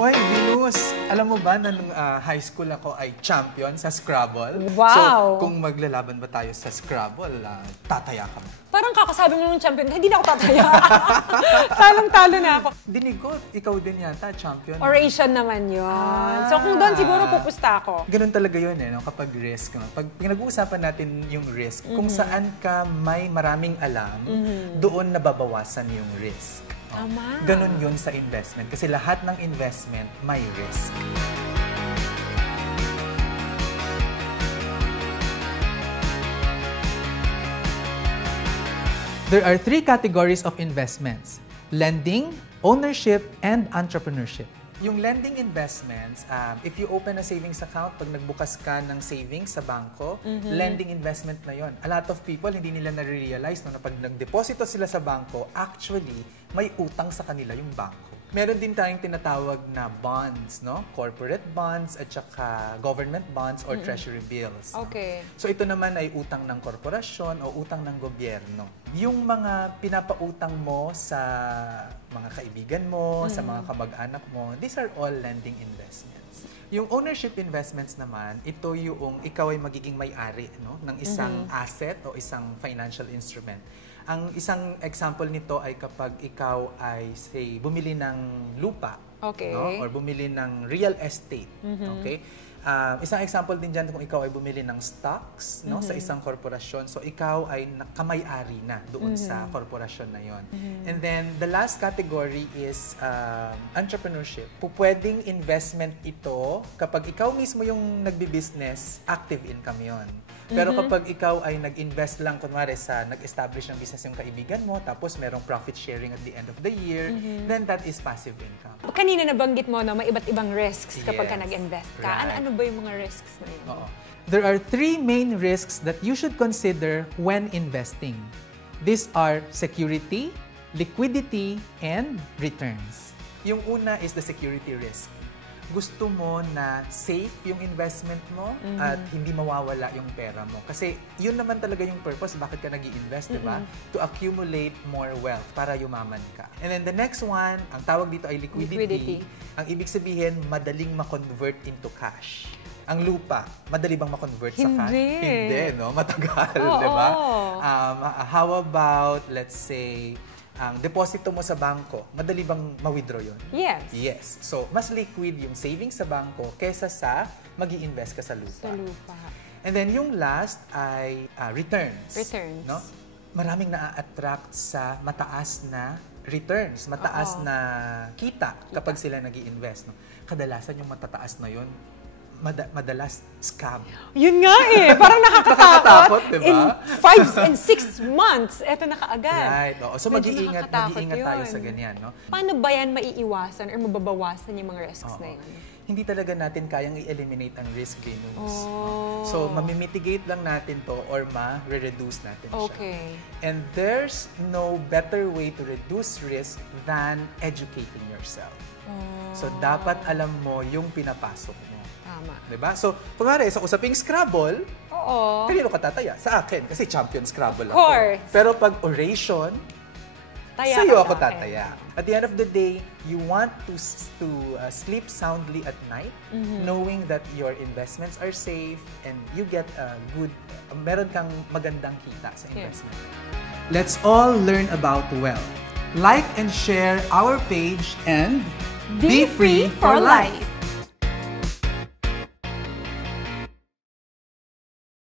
Hoy, Venus! Alam mo ba na nung high school ako ay champion sa Scrabble? Wow! So, kung maglalaban ba tayo sa Scrabble, tataya ka mo. Parang kakasabi mo ng champion, hindi na ako tataya. Talong-talo na ako. Dinig ko, ikaw din yata, champion. Oration naman yun. So kung doon siguro pupusta ako. Ganun talaga yun no? Kapag risk. No? Pag pinag-uusapan natin yung risk, kung saan ka may maraming alam, doon nababawasan yung risk. Tama. Ganun yun sa investment. Kasi lahat ng investment may risk. There are three categories of investments: lending, ownership, and entrepreneurship. Yung lending investments, if you open a savings account, pag nagbukas ka ng savings sa bangko, lending investment na yon. A lot of people, hindi nila na-realize na pag nagdeposito sila sa bangko, actually, may utang sa kanila yung bangko. Meron din tayong tinatawag na bonds, no? Corporate bonds at saka government bonds or treasury bills. Okay. No? So ito naman ay utang ng korporasyon o utang ng gobyerno. Yung mga pinapautang mo sa mga kaibigan mo, sa mga kamag-anak mo, these are all lending investments. Yung ownership investments naman, ito yung ikaw ay magiging may-ari, no? Ng isang asset o isang financial instrument. Ang isang example nito ay kapag ikaw ay, say, bumili ng lupa, okay, no? Or bumili ng real estate. Okay? Isang example din dyan kung ikaw ay bumili ng stocks, no? Sa isang korporasyon. So, ikaw ay kamay-ari na doon sa korporasyon na yon. And then, the last category is entrepreneurship. Pwedeng investment ito kapag ikaw mismo yung nagbi-business, active income yon. Pero kapag ikaw ay nag-invest lang, kunwari sa nag-establish ng business yung kaibigan mo, tapos merong profit sharing at the end of the year, then that is passive income. Kanina nabanggit mo na may iba't ibang risks kapag ka Yes, nag-invest ka. right. Ano ba yung mga risks na yun? Oo. There are three main risks that you should consider when investing. These are security, liquidity, and returns. Yung una is the security risk. Gusto mo na safe yung investment mo at hindi mawawala yung pera mo. Kasi yun naman talaga yung purpose bakit ka nag-i-invest, diba? To accumulate more wealth para yumaman ka. And then the next one, ang tawag dito ay liquidity. Ang ibig sabihin, madaling ma-convert into cash. Ang lupa, madali bang ma-convert sa cash? Hindi, no? Matagal, diba? How about, let's say, ang deposito mo sa bangko, madali bang ma-withdraw yun? Yes. Yes. So, mas liquid yung savings sa bangko kesa sa mag-i-invest ka sa lupa. Sa lupa. And then yung last ay returns. Returns. No? Maraming na-attract sa mataas na returns, mataas na kita kapag sila nag-i-invest. No? Kadalasan yung matataas na yun, madalas scam. Yun nga eh, parang nakakatakot. Diba? In 5 and 6 months, eto na kaagad. Right. Oo. So mag-iingat tayo sa ganyan. No? Paano ba yan maiiwasan or mababawasan yung mga risks na yun? Hindi talaga natin kayang i-eliminate ang risk, Venus. So, mamimitigate lang natin to or ma-reduce natin siya. And there's no better way to reduce risk than educating yourself. So, dapat alam mo yung pinapasok mo. Tama. Diba? So, kunwari, sa usaping Scrabble, kanino ka tataya? Sa akin, kasi champion Scrabble ako. Of course. Pero pag oration, sa'yo ako tataya. At the end of the day, you want to sleep soundly at night, knowing that your investments are safe and you get a good, meron kang magandang kita sa investment. Let's all learn about wealth. Like and share our page and be free for life.